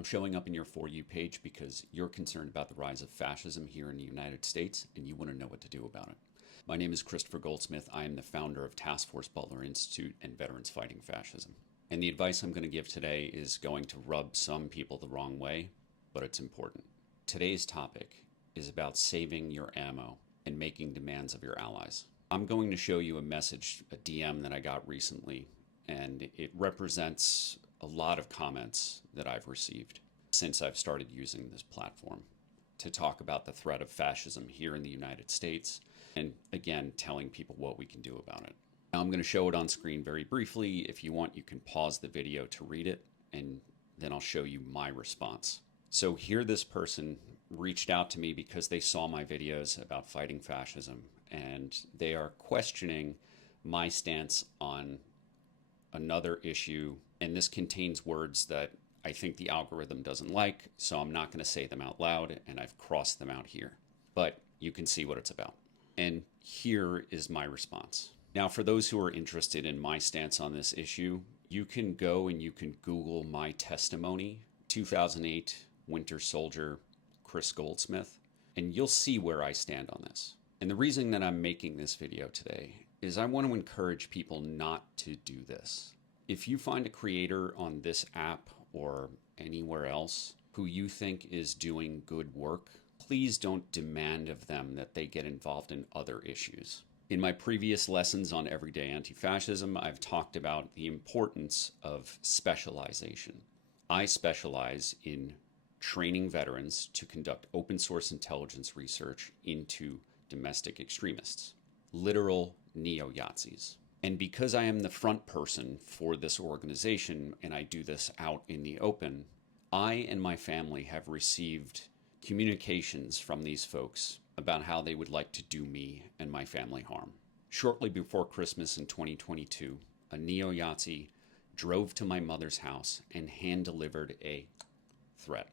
I'm showing up in your For You page because you're concerned about the rise of fascism here in the United States and you want to know what to do about it. My name is Christopher Goldsmith. I am the founder of Task Force Butler Institute and Veterans Fighting Fascism. And the advice I'm going to give today is going to rub some people the wrong way, but it's important. Today's topic is about saving your ammo and making demands of your allies. I'm going to show you a message, a DM that I got recently, and it represents a lot of comments that I've received since I've started using this platform to talk about the threat of fascism here in the United States, and again, telling people what we can do about it. Now I'm going to show it on screen very briefly. If you want, you can pause the video to read it, and then I'll show you my response. So here this person reached out to me because they saw my videos about fighting fascism, and they are questioning my stance on another issue, and this contains words that I think the algorithm doesn't like, so I'm not going to say them out loud, and I've crossed them out here. But you can see what it's about. And here is my response. Now, for those who are interested in my stance on this issue, you can go and you can Google my testimony, 2008 Winter Soldier Chris Goldsmith, and you'll see where I stand on this. And the reason that I'm making this video today is I want to encourage people not to do this. If you find a creator on this app or anywhere else who you think is doing good work, please don't demand of them that they get involved in other issues. In my previous lessons on everyday anti-fascism, I've talked about the importance of specialization. I specialize in training veterans to conduct open source intelligence research into domestic extremists, literal neo-Yazis. And because I am the front person for this organization and I do this out in the open, I and my family have received communications from these folks about how they would like to do me and my family harm. Shortly before Christmas in 2022, a neo-Yazi drove to my mother's house and hand-delivered a threat.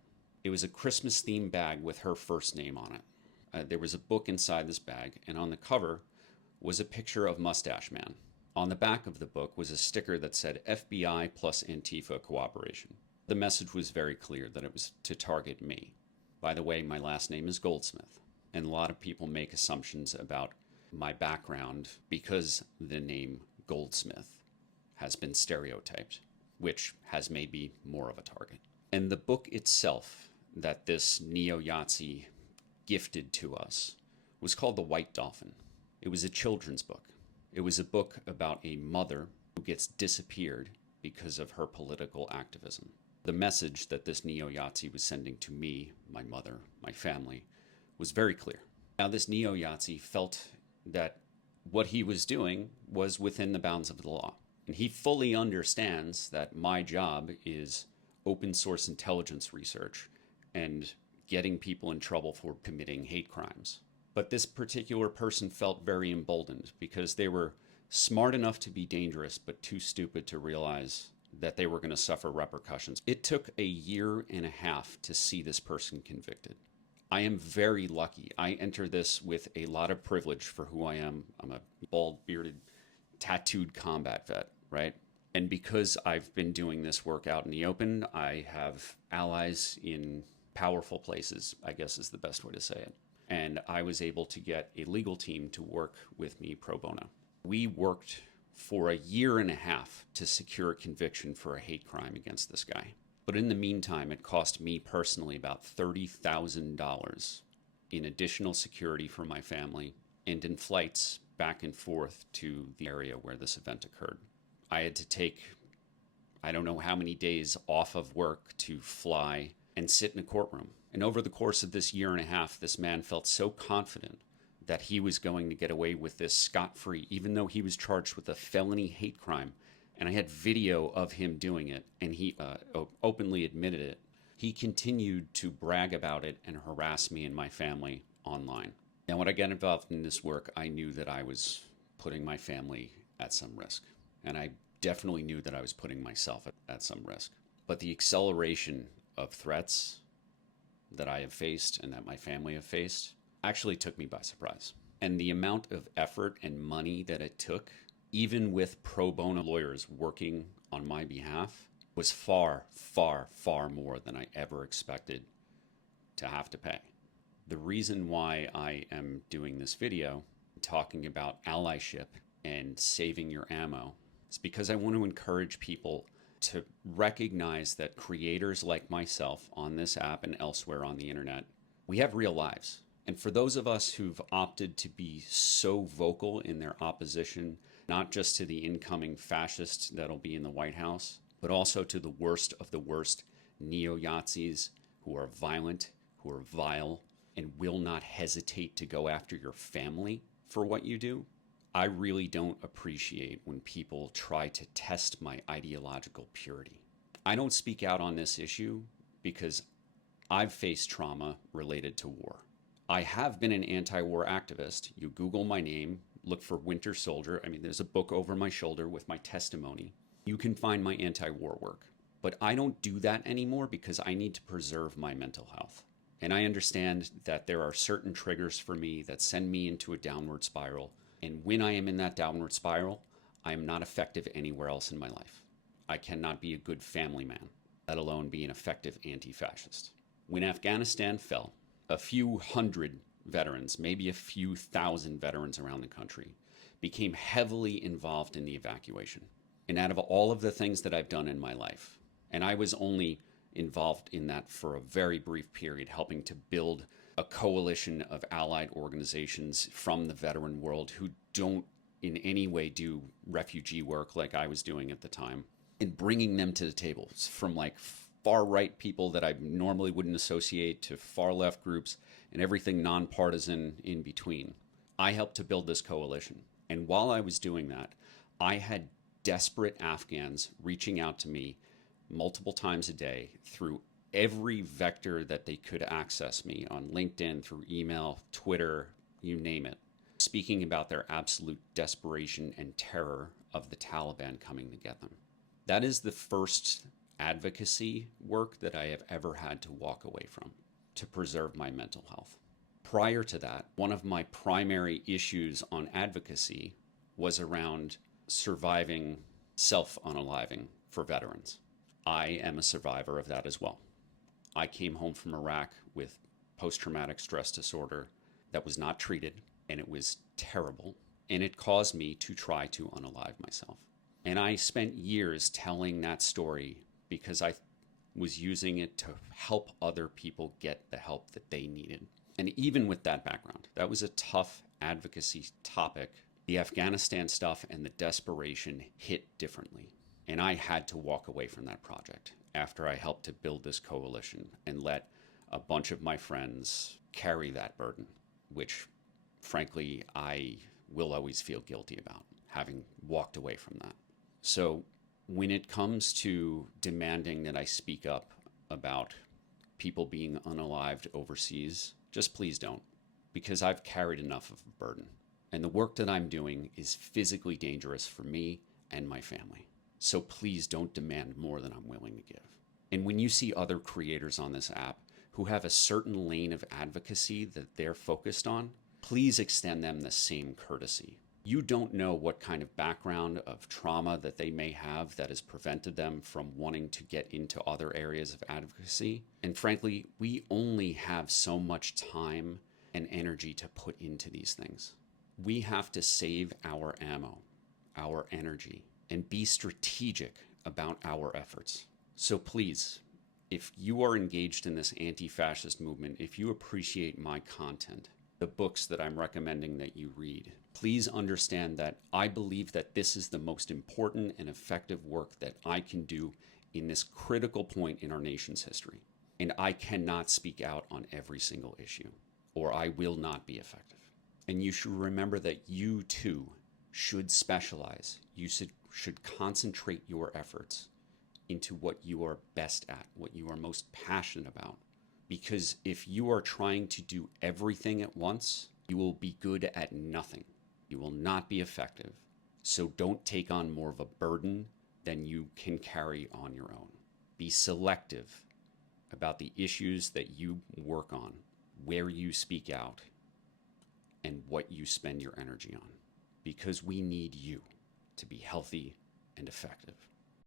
It was a Christmas-themed bag with her first name on it. There was a book inside this bag, and on the cover was a picture of Mustache Man. On the back of the book was a sticker that said FBI plus Antifa cooperation. The message was very clear that it was to target me. By the way, my last name is Goldsmith, and a lot of people make assumptions about my background because the name Goldsmith has been stereotyped, which has made me more of a target. And the book itself that this neo-Yazi gifted to us was called The White Dolphin. It was a children's book. It was a book about a mother who gets disappeared because of her political activism. The message that this neo-Yazi was sending to me, my mother, my family, was very clear. Now, this neo-Yazi felt that what he was doing was within the bounds of the law. And he fully understands that my job is open source intelligence research and getting people in trouble for committing hate crimes. But this particular person felt very emboldened because they were smart enough to be dangerous, but too stupid to realize that they were going to suffer repercussions. It took a year and a half to see this person convicted. I am very lucky. I enter this with a lot of privilege for who I am. I'm a bald, bearded, tattooed combat vet, right? And because I've been doing this work out in the open, I have allies in powerful places, I guess is the best way to say it. And I was able to get a legal team to work with me pro bono. We worked for a year and a half to secure a conviction for a hate crime against this guy. But in the meantime, it cost me personally about $30,000 in additional security for my family and in flights back and forth to the area where this event occurred. I had to take, I don't know how many days off of work to fly and sit in a courtroom. And over the course of this year and a half, this man felt so confident that he was going to get away with this scot-free, even though he was charged with a felony hate crime. And I had video of him doing it, and he openly admitted it. He continued to brag about it and harass me and my family online. Now, when I got involved in this work, I knew that I was putting my family at some risk. And I definitely knew that I was putting myself at some risk. But the acceleration of threats that I have faced and that my family have faced actually took me by surprise. And the amount of effort and money that it took, even with pro bono lawyers working on my behalf, was far, far, far more than I ever expected to have to pay. The reason why I am doing this video talking about allyship and saving your ammo is because I want to encourage people to recognize that creators like myself on this app and elsewhere on the internet, we have real lives. And for those of us who've opted to be so vocal in their opposition, not just to the incoming fascists that'll be in the White House, but also to the worst of the worst neo-Yazis who are violent, who are vile, and will not hesitate to go after your family for what you do, I really don't appreciate when people try to test my ideological purity. I don't speak out on this issue because I've faced trauma related to war. I have been an anti-war activist. You Google my name, look for Winter Soldier. I mean, there's a book over my shoulder with my testimony. You can find my anti-war work. But I don't do that anymore because I need to preserve my mental health. And I understand that there are certain triggers for me that send me into a downward spiral. And when I am in that downward spiral, I am not effective anywhere else in my life. I cannot be a good family man, let alone be an effective anti-fascist. When Afghanistan fell, a few hundred veterans, maybe a few thousand veterans around the country, became heavily involved in the evacuation. And out of all of the things that I've done in my life, and I was only involved in that for a very brief period, helping to build a coalition of allied organizations from the veteran world who don't in any way do refugee work like I was doing at the time, and bringing them to the table from like far right people that I normally wouldn't associate to far left groups and everything nonpartisan in between. I helped to build this coalition. And while I was doing that, I had desperate Afghans reaching out to me multiple times a day through every vector that they could access me on LinkedIn, through email, Twitter, you name it, speaking about their absolute desperation and terror of the Taliban coming to get them. That is the first advocacy work that I have ever had to walk away from to preserve my mental health. Prior to that, one of my primary issues on advocacy was around surviving self-unaliving for veterans. I am a survivor of that as well. I came home from Iraq with post-traumatic stress disorder that was not treated, and it was terrible, and it caused me to try to unalive myself. And I spent years telling that story because I was using it to help other people get the help that they needed. And even with that background, that was a tough advocacy topic. The Afghanistan stuff and the desperation hit differently. And I had to walk away from that project after I helped to build this coalition and let a bunch of my friends carry that burden, which frankly, I will always feel guilty about, having walked away from that. So when it comes to demanding that I speak up about people being unalived overseas, just please don't, because I've carried enough of a burden. And the work that I'm doing is physically dangerous for me and my family. So please don't demand more than I'm willing to give. And when you see other creators on this app who have a certain lane of advocacy that they're focused on, please extend them the same courtesy. You don't know what kind of background of trauma that they may have that has prevented them from wanting to get into other areas of advocacy. And frankly, we only have so much time and energy to put into these things. We have to save our ammo, our energy, and be strategic about our efforts. So please, if you are engaged in this anti-fascist movement, if you appreciate my content, the books that I'm recommending that you read, please understand that I believe that this is the most important and effective work that I can do in this critical point in our nation's history. And I cannot speak out on every single issue, or I will not be effective. And you should remember that you too should specialize. You should concentrate your efforts into what you are best at, what you are most passionate about. Because if you are trying to do everything at once, you will be good at nothing. You will not be effective. So don't take on more of a burden than you can carry on your own. Be selective about the issues that you work on, where you speak out, and what you spend your energy on. Because we need you to be healthy and effective.